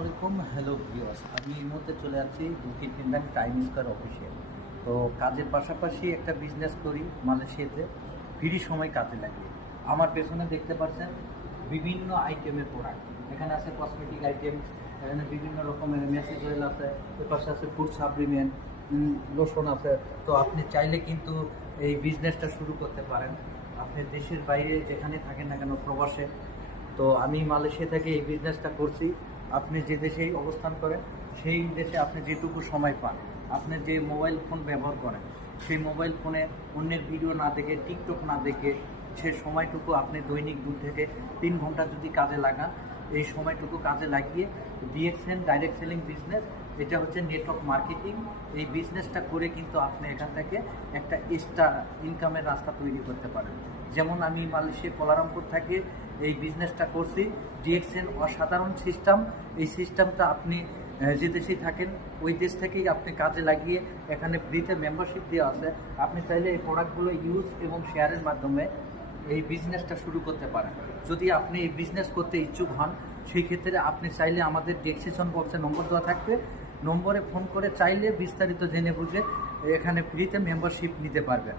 আলাইকুম, hello viewers. আমি এই মুহূর্তে চলে যাচ্ছি বুকিং ফিনল্যান্ড টাইম স্কোয়ার অফিসে। তো কাজের পাশাপাশি একটা বিজনেস করি মালয়েশিয়াতে, ফ্রি সময় কাজে লাগে। আমার পেছনে দেখতে পাচ্ছেন বিভিন্ন আইটেমের প্রোডাক্ট। এখানে আছে কসমেটিক আইটেম, এখানে বিভিন্ন রকমের মেসেজ অয়েল আছে, এর পাশে আছে ফুড সাপ্লিমেন্ট, লোশন আছে। তো আপনি চাইলে কিন্তু এই বিজনেসটা শুরু করতে পারেন। আপনি দেশের বাইরে যেখানে থাকেন না কেন, প্রবাসে। তো আমি মালয়েশিয়া থেকে এই বিজনেসটা করছি। আপনি যে দেশেই অবস্থান করেন, সেই দেশে আপনি যেটুকু সময় পান, আপনি যে মোবাইল ফোন ব্যবহার করেন, সেই মোবাইল ফোনে অন্যের ভিডিও না দেখে, টিকটক না দেখে, সে সময়টুকু আপনি দৈনিক 2 থেকে 3 ঘন্টা যদি কাজে লাগান, এই সময়টুকু কাজে লাগিয়ে ডিএক্সএন ডাইরেক্ট সেলিং বিজনেস, এটা হচ্ছে নেটওয়ার্ক মার্কেটিং। এই বিজনেসটা করে কিন্তু আপনি এখান থেকে একটা এক্সট্রা ইনকামের রাস্তা তৈরি করতে পারেন। যেমন আমি মালয়েশিয়া কোলালামপুর থেকে এই বিজনেসটা করছি। ডিএক্সএন অসাধারণ সিস্টেম। এই সিস্টেমটা আপনি যে দেশেই থাকেন, ওই দেশ থেকেই আপনি কাজে লাগিয়ে এখানে ফ্রিতে মেম্বারশিপ দেওয়া আছে। আপনি চাইলে এই প্রোডাক্টগুলো ইউজ এবং শেয়ারের মাধ্যমে এই বিজনেসটা শুরু করতে পারেন। যদি আপনি এই বিজনেস করতে ইচ্ছুক হন, সেই ক্ষেত্রে আপনি চাইলে আমাদের ডেসক্রিপশন বক্সে নম্বর দেওয়া থাকবে, নম্বরে ফোন করে চাইলে বিস্তারিত জেনে বুঝে এখানে ফ্রিতে মেম্বারশিপ নিতে পারবেন।